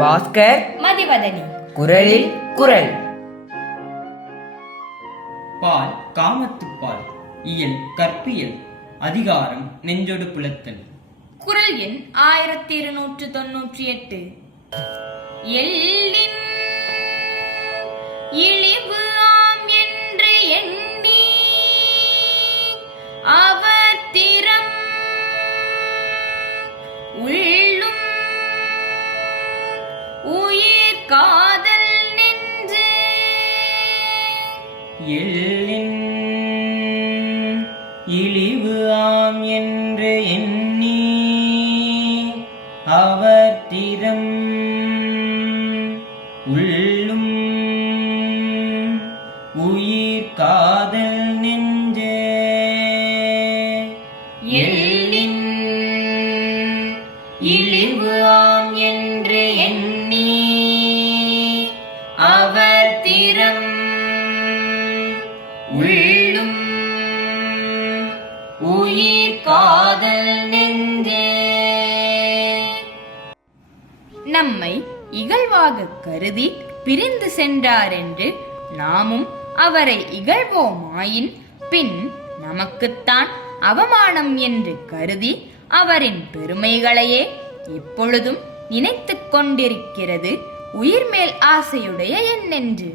பாஸ்கர் மதிவதனி. குரலில் குரல். பால் காமத்துப்பால் இயல் கற்பியல் அதிகாரம் நெஞ்சொடு புலத்தல். குரல் எண் ஆயிரத்தி இருநூற்று தொன்னூற்றி எட்டு. எல்லின் இழிவு ஆம் என்று எண்ணி அவர் திறம் எள்ளின் இழிவு ஆம் என்று எண்ணி அவர் திறம் உள்ளும் உயிர் காதல் நெஞ்சே. எள்ளின் இழிவு ஆம் என்று எண்ணி அவர் திறம் உள்ளும் உயிர் காதல் நெஞ்சே நம்மை இகழ்வாக கருதி பிரிந்து சென்றார் என்று நாமும் அவரை இகழ்வோமாயின் பின் நமக்குத்தான் அவமானம் என்று கருதி அவரின் பெருமைகளையே எப்பொழுதும் நினைத்து கொண்டிருக்கிறது உயிர்மேல் ஆசையுடைய என்னென்று